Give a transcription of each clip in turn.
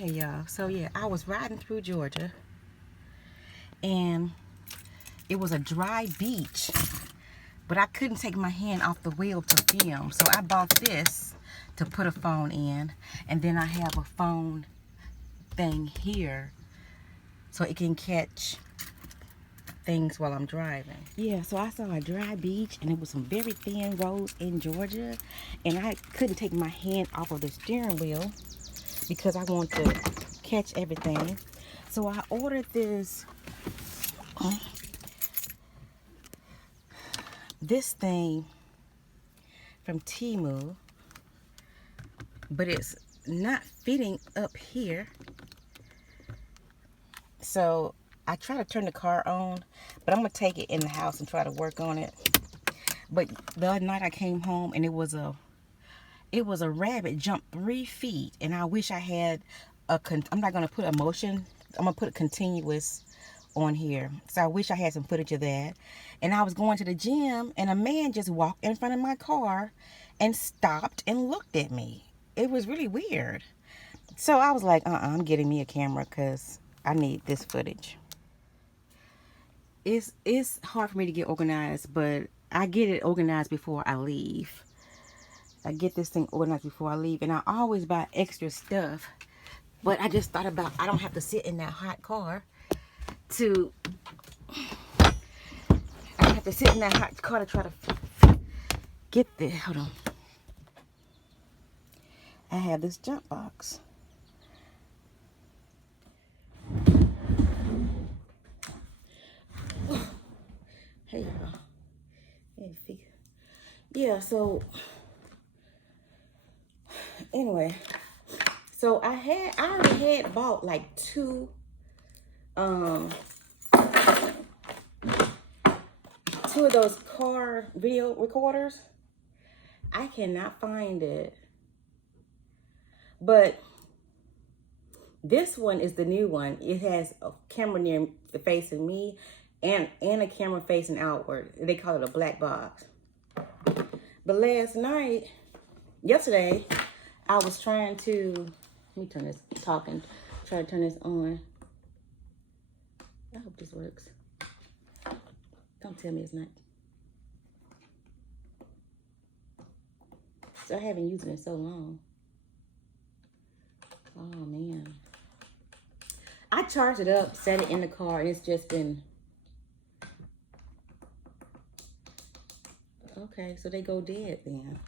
Hey y'all, so yeah, I was riding through Georgia and it was a dry beach, but I couldn't take my hand off the wheel to film, so I bought this to put a phone in, and then I have a phone thing here so it can catch things while I'm driving. Yeah, so I saw a dry beach and it was some very thin roads in Georgia, and I couldn't take my hand off of the steering wheel because I want to catch everything. So I ordered this thing from Temu, but it's not fitting up here. So I try to turn the car on, but I'm gonna take it in the house and try to work on it. But the other night I came home and it was a rabbit jumped 3 feet, and I wish I had I'm not gonna put a motion, I'm gonna put a continuous on here. So I wish I had some footage of that. And I was going to the gym and a man just walked in front of my car and stopped and looked at me. It was really weird. So I was like, I'm getting me a camera because I need this footage. It's hard for me to get organized, but I get it organized before I leave. I get this thing organized before I leave, and I always buy extra stuff. But I just thought about, I don't have to sit in that hot car to try to get there. Hold on. I have this jump box. Hey y'all. Yeah, so anyway, so I already had bought like two of those car video recorders. I cannot find it, but this one is the new one. It has a camera near facing me and a camera facing outward. They call it a black box. But yesterday, I was trying to, let me turn this, try to turn this on. I hope this works. Don't tell me it's not. So I haven't used it in so long. Oh man. I charged it up, set it in the car, and it's just been, okay, so they go dead then.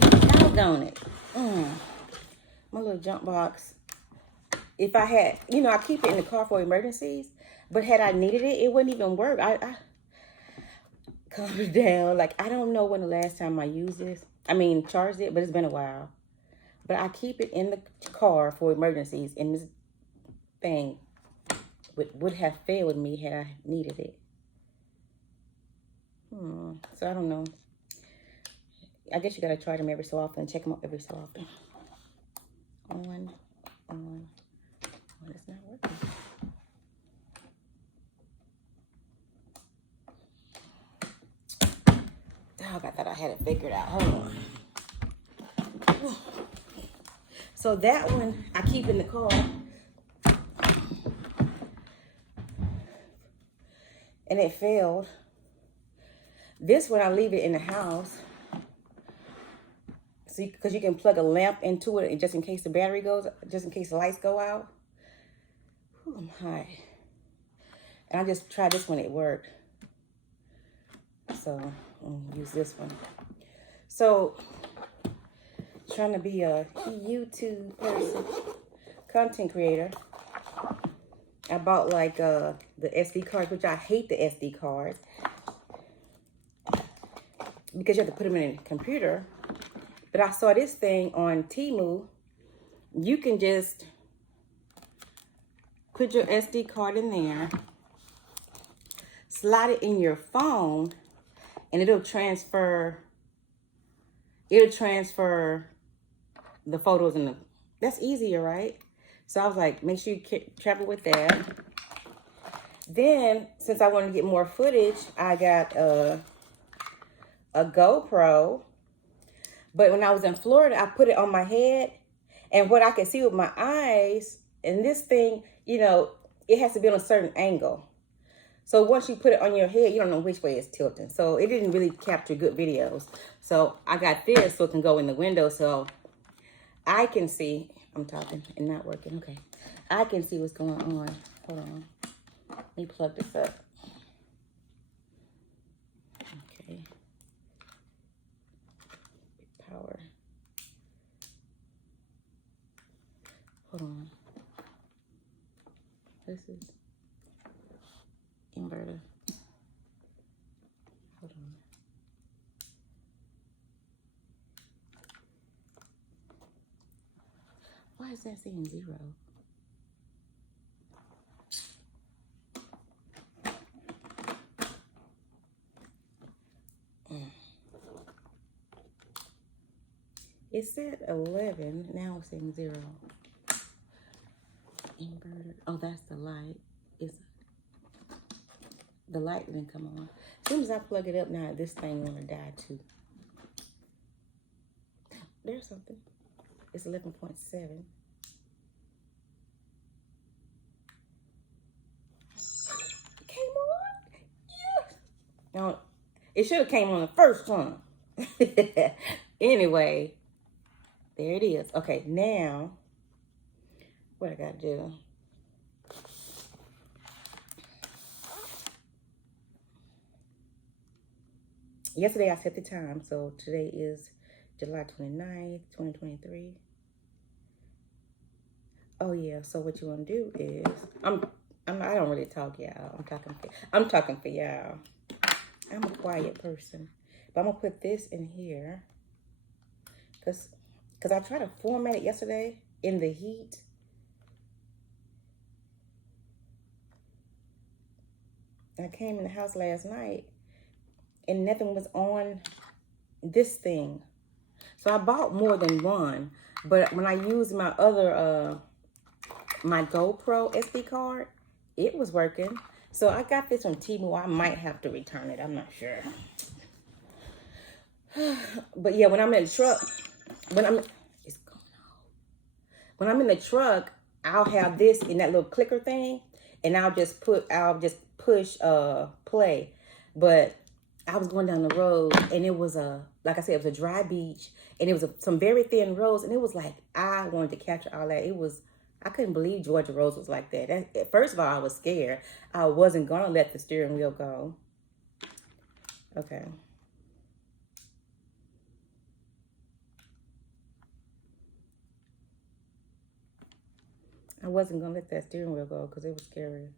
Doggone it. My little jump box. If I had, I keep it in the car for emergencies, but had I needed it, it wouldn't even work. I calm it down. Like, I don't know when the last time I used this. Charged it, but it's been a while. But I keep it in the car for emergencies, and this thing would have failed me had I needed it. So I don't know. I guess you gotta try them every so often, check them out every so often. On. It's not working. Dog, I thought I had it figured out. Hold on. So that one I keep in the car. And it failed. This one I leave it in the house. See, because you can plug a lamp into it just in case the battery goes, just in case the lights go out. Whew, I'm hot. And I just tried this one, it worked. So I'm gonna use this one. So trying to be a YouTube person, content creator. I bought like the SD cards, which I hate the SD cards because you have to put them in a computer. But I saw this thing on Temu. You can just put your SD card in there, slide it in your phone, and it'll transfer the photos in that's easier, right? So I was like, make sure you travel with that. Then, since I wanted to get more footage, I got a GoPro. But when I was in Florida, I put it on my head And what I can see with my eyes, and this thing, you know, it has to be on a certain angle. So once you put it on your head, you don't know which way it's tilting. So it didn't really capture good videos. So I got this so it can go in the window so I can see. I'm talking and not working. Okay. I can see what's going on. Hold on. Let me plug this up. Okay. Power. Hold on. This is inverter. Hold on. Why is that saying 0? It said 11. Now it's saying 0. Inverter. Oh, that's the light. The light didn't come on. As soon as I plug it up now, this thing gonna die too. There's something. It's 11.7. Came on? Yes. No, it should have came on the first one. Anyway, there it is. Okay, now what I gotta do? Yesterday I set the time, so today is July 29th, 2023. Oh yeah, so what you want to do is I don't really talk, y'all. I'm talking for y'all. I'm a quiet person. But I'm gonna put this in here because I tried to format it yesterday in the heat. I came in the house last night and nothing was on this thing. So I bought more than one, but when I used my other my GoPro SD card, it was working. So I got this from Temu. I might have to return it. I'm not sure. But yeah, when I'm in the truck, when I'm in the truck, I'll have this in that little clicker thing, and I'll just push play. But I was going down the road, and it was like I said, it was a dry beach, and it was some very thin roads, and it was like I wanted to capture all that. I couldn't believe Georgia roads was like that. First of all, I was scared. I wasn't gonna let the steering wheel go. Okay. I wasn't gonna let that steering wheel go because it was scary.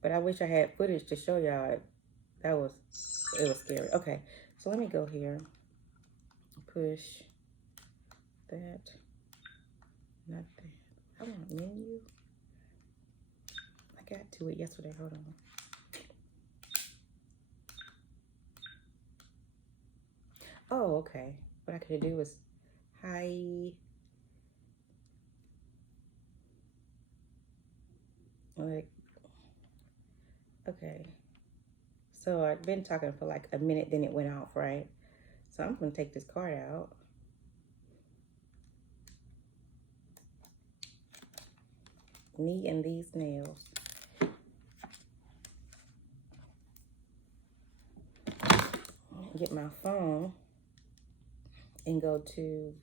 But I wish I had footage to show y'all. It was scary. Okay, so let me go here. Push that. Not that. I want menu. I got to it yesterday. Hold on. Oh, okay. What I could do was hide. Like, okay. So I've been talking for like a minute, then it went off, right? So I'm gonna take this card out. Me and these nails. Get my phone and go to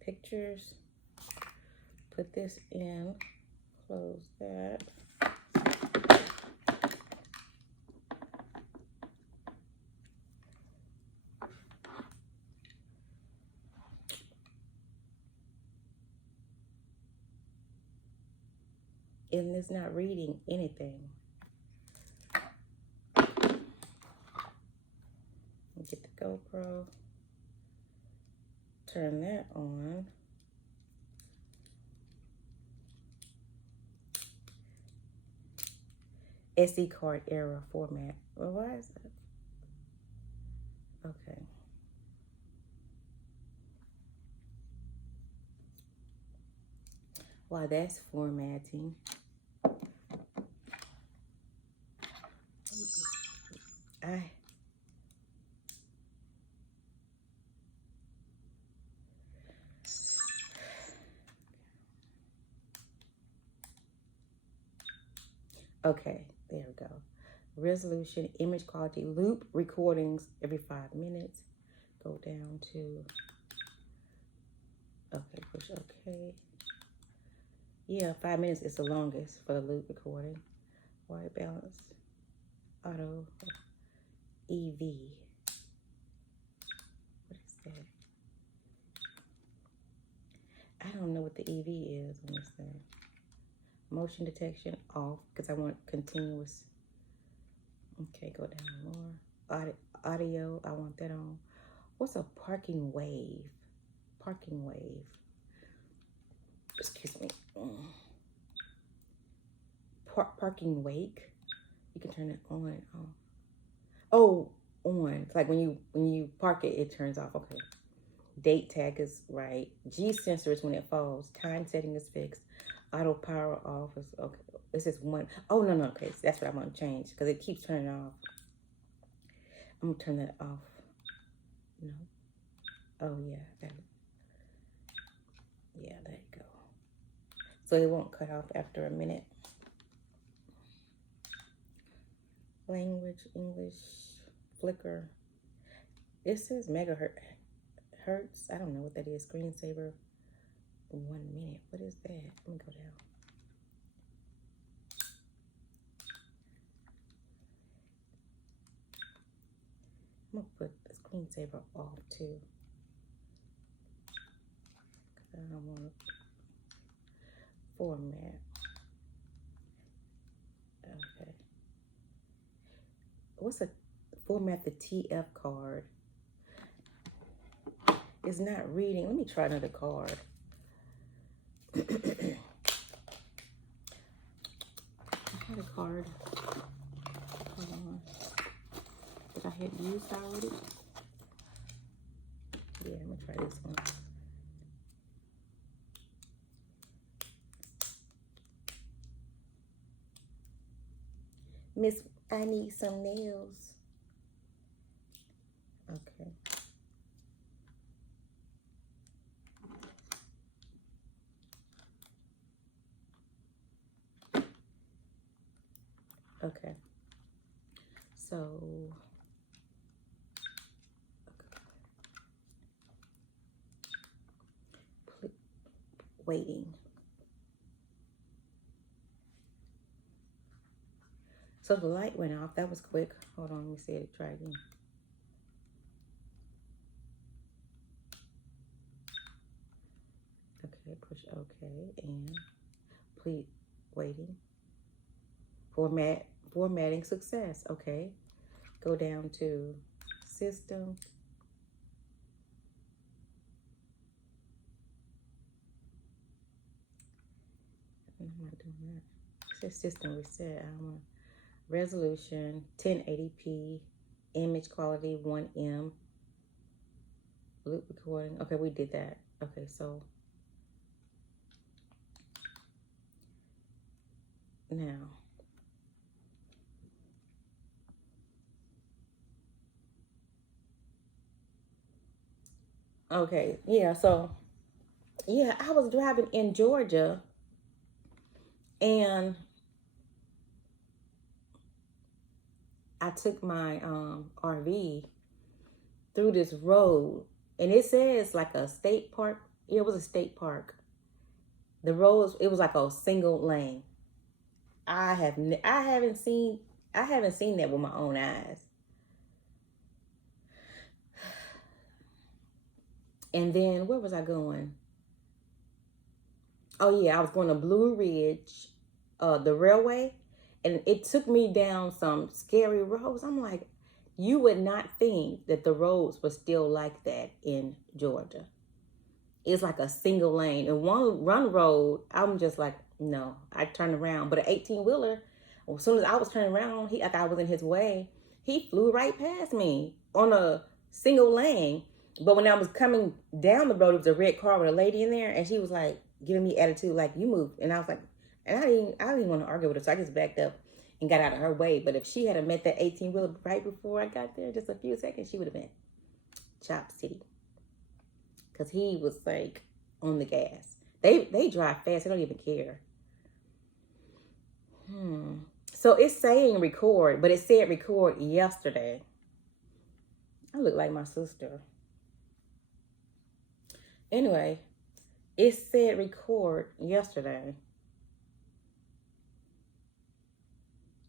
pictures. Put this in. Close that. And it's not reading anything. Get the GoPro. Turn that on. SD card error format. Well, why is that? Okay. While that's formatting, Okay, there we go. Resolution, image quality, loop recordings every 5 minutes. Go down to, okay, push okay. Yeah, 5 minutes is the longest for the loop recording. White balance, auto, EV. What is that? I don't know what the EV is on this thing. Motion detection off because I want continuous. Okay, go down more. Audio, I want that on. What's a parking wave? Parking wave. Excuse me. Parking wake. You can turn it on and off. Oh, on. It's like when you park it, it turns off. Okay. Date tag is right. G sensor is when it falls. Time setting is fixed. Auto power off is okay. This is one. Oh no. Okay, so that's what I want to change because it keeps turning off. I'm gonna turn that off. No. Oh yeah. There you go. So it won't cut off after a minute. Language, English, flicker. It says megahertz. I don't know what that is. Screensaver. 1 minute. What is that? Let me go down. I'm gonna put the screensaver off too. I don't want to format. Okay. What's a format the TF card? It's not reading. Let me try another card. I had a card. Hold on. That I had used already. Yeah, I'm gonna try this one. Miss, I need some nails. Okay. Okay. So, okay. Waiting. So the light went off. That was quick. Hold on, let me see it. Try again. Okay, push okay and complete waiting. Formatting success. Okay. Go down to system. I'm not doing that. It says system reset. I want resolution 1080p, image quality 1M, loop recording. Okay, we did that. Okay, so now okay, yeah, so yeah, I was driving in Georgia and I took my RV through this road and it says like a state park. Yeah, it was a state park. The roads, it was like a single lane. I haven't seen that with my own eyes. And then where was I going? Oh yeah, I was going to Blue Ridge, the railway, and it took me down some scary roads. I'm like, you would not think that the roads were still like that in Georgia. It's like a single lane. And one run road, I'm just like, no. I turned around. But an 18-wheeler, as soon as I was turning around, I thought I was in his way. He flew right past me on a single lane. But when I was coming down the road, it was a red car with a lady in there, and she was like giving me attitude, like, you move. And I was like, and I didn't want to argue with her, so I just backed up and got out of her way. But if she had met that 18-wheeler right before I got there, just a few seconds, she would have been Chop City. Because he was like on the gas. They drive fast. They don't even care. So it's saying record, but it said record yesterday. I look like my sister. Anyway, it said record yesterday.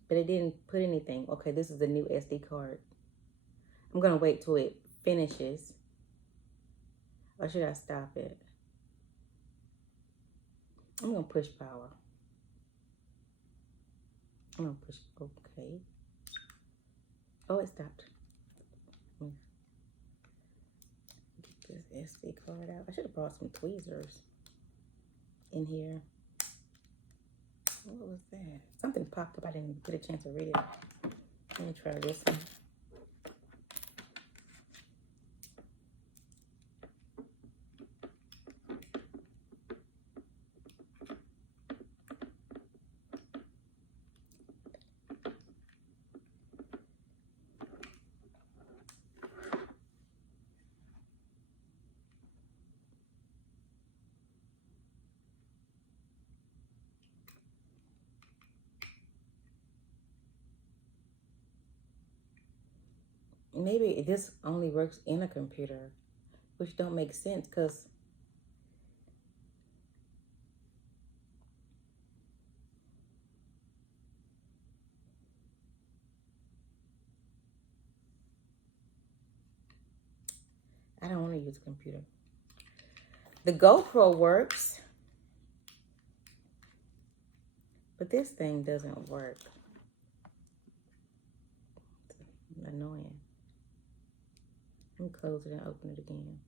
But it didn't put anything. Okay, this is the new SD card. I'm going to wait till it finishes. Or should I stop it? I'm going to push power. I'm going to push, okay. Oh, it stopped. Get this SD card out. I should have brought some tweezers in here. What was that? Something popped up. I didn't get a chance to read it. Let me try this one. Maybe this only works in a computer, which don't make sense because I don't want to use a computer. The GoPro works, but this thing doesn't work. It's annoying. Let me close it and open it again.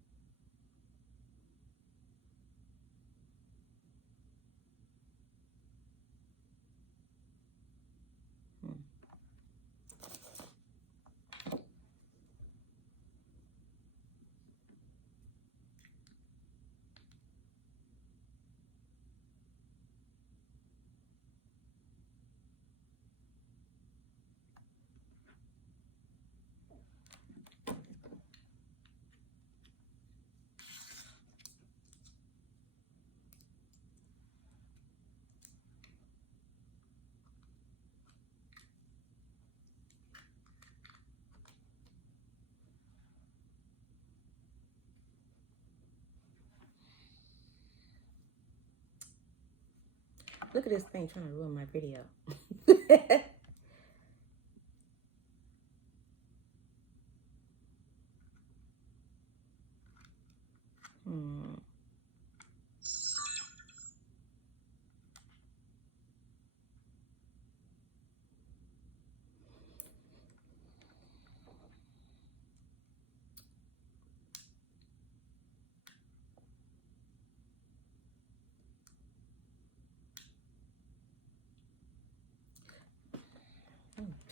Look at this thing trying to ruin my video.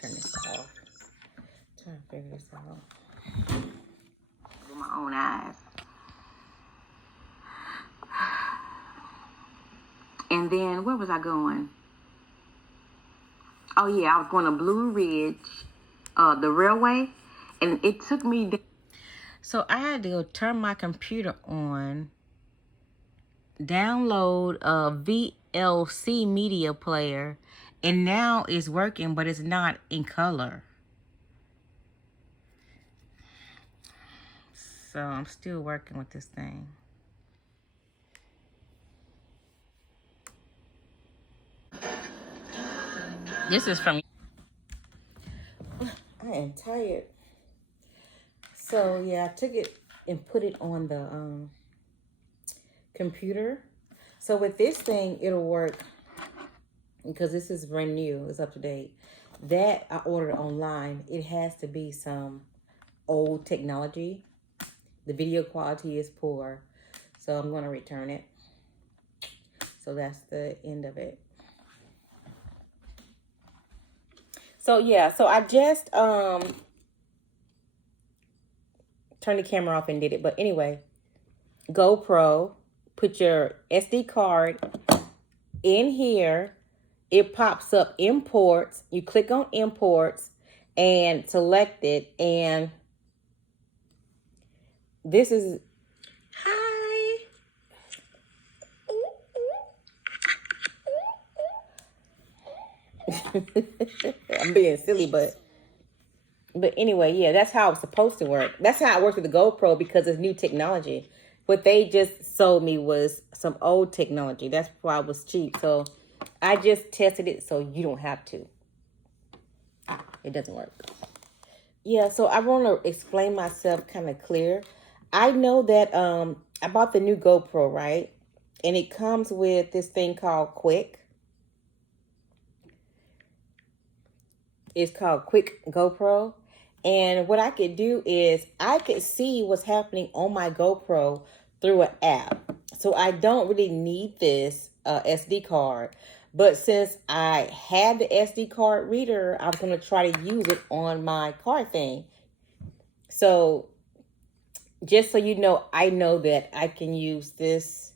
Turn this off. Trying to figure this out with my own eyes. And then where was I going? Oh yeah, I was going to Blue Ridge, the railway, and it took me. So I had to go turn my computer on, download a VLC media player, and now it's working, but it's not in color. So I'm still working with this thing. This is from... I am tired. So yeah, I took it and put it on the computer. So with this thing, it'll work because this is brand new. It's up to date. That I ordered online. It has to be some old technology. The video quality is poor, so I'm going to return it. So that's the end of it. So yeah, so I just turned the camera off and did it. But anyway, GoPro, put your SD card in here. It pops up imports. You click on imports and select it. And this is... Hi. I'm being silly, but anyway, yeah, that's how it's supposed to work. That's how it works with the GoPro because it's new technology. What they just sold me was some old technology. That's why it was cheap. So I just tested it so you don't have to. It doesn't work. Yeah, so I want to explain myself kind of clear. I know that I bought the new GoPro, right? And it comes with this thing called Quick. It's called Quick GoPro. And what I could do is I could see what's happening on my GoPro through an app. So I don't really need this SD card. But since I had the SD card reader, I was going to try to use it on my car thing. So just so you know, I know that I can use this.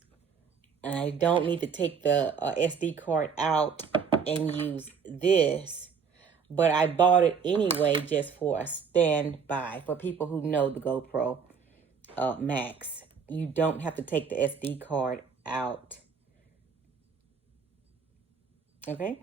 And I don't need to take the SD card out and use this. But I bought it anyway just for a standby. For people who know the GoPro Max, you don't have to take the SD card out. Okay?